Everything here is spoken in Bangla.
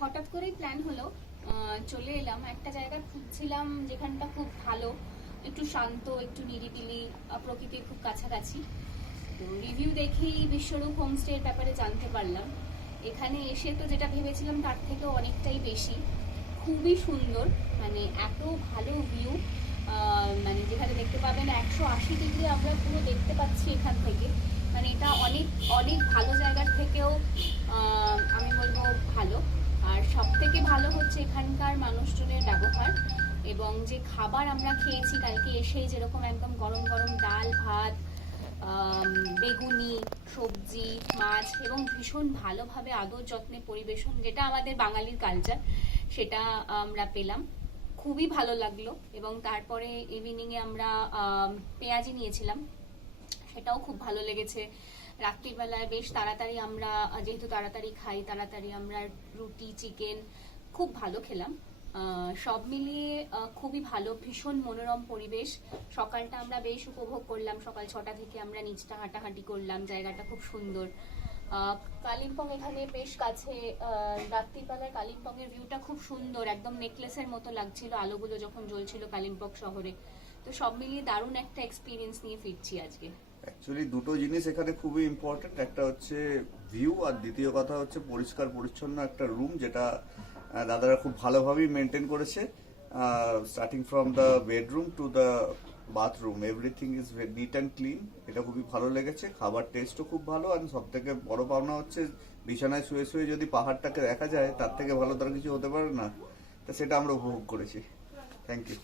হঠাৎ করেই প্ল্যান হলো, চলে এলাম একটা জায়গা খুঁজছিলাম যেখানটা খুব ভালো, একটু শান্ত, একটু নিরিবিলি, প্রকৃতির খুব কাছাকাছি। তো রিভিউ দেখেই বিশ্বরূপ হোমস্টের ব্যাপারে জানতে পারলাম। এখানে এসে তো যেটা ভেবেছিলাম তার থেকেও অনেকটাই বেশি, খুবই সুন্দর, মানে এত ভালো ভিউ, মানে যেখানে দেখতে পাবেন 180 ডিগ্রি আমরা পুরো দেখতে পাচ্ছি এখান থেকে। মানে এটা অনেক অনেক ভালো জায়গার থেকেও আমি বলবো ভালো। আর সব থেকে ভালো হচ্ছে এখানকার মানুষজনের ব্যবহার, এবং যে খাবার আমরা খেয়েছি কালকে এসেই, যেরকম একদম গরম গরম ডাল ভাত, বেগুনি, সবজি, মাছ, এবং ভীষণ ভালোভাবে আদর যত্নে পরিবেশন, যেটা আমাদের বাঙালির কালচার, সেটা আমরা পেলাম। খুবই ভালো লাগলো। এবং তারপরে ইভিনিংয়ে আমরা পেঁয়াজি নিয়েছিলাম, সেটাও খুব ভালো লেগেছে। রাত্রিবেলায় বেশ তাড়াতাড়ি আমরা, যেহেতু তাড়াতাড়ি খাই, তাড়াতাড়ি আমরা রুটি চিকেন খুব ভালো খেলাম। সব মিলিয়ে খুবই ভালো, ভীষণ মনোরম পরিবেশ। সকালটা আমরা বেশ উপভোগ করলাম, সকাল 6টা থেকে আমরা নিচটা হাঁটাহাঁটি করলাম, জায়গাটা খুব সুন্দর। কালিম্পং এখানে বেশ কাছে। রাত্রিবেলায় কালিম্পং এর ভিউটা খুব সুন্দর, একদম নেকলেসের মতো লাগছিল আলোগুলো যখন জ্বলছিল কালিম্পং শহরে। তো সব মিলিয়ে দারুণ একটা এক্সপিরিয়েন্স নিয়ে ফিরছি আজকে। অ্যাকচুয়ালি দুটো জিনিস এখানে খুবই ইম্পর্টেন্ট, একটা হচ্ছে ভিউ আর দ্বিতীয় কথা হচ্ছে পরিষ্কার পরিচ্ছন্ন একটা রুম, যেটা দাদারা খুব ভালোভাবেই মেনটেন করেছে। Starting from the bedroom to the bathroom, everything is neat and clean. এটা খুবই ভালো লেগেছে। খাবার টেস্টও খুব ভালো, আর সব থেকে বড় পাওনা হচ্ছে বিছানায় শুয়ে শুয়ে যদি পাহাড়টাকে দেখা যায়, তার থেকে ভালো তার কিছু হতে পারে না। তা সেটা আমরা উপভোগ করেছি। Thank you.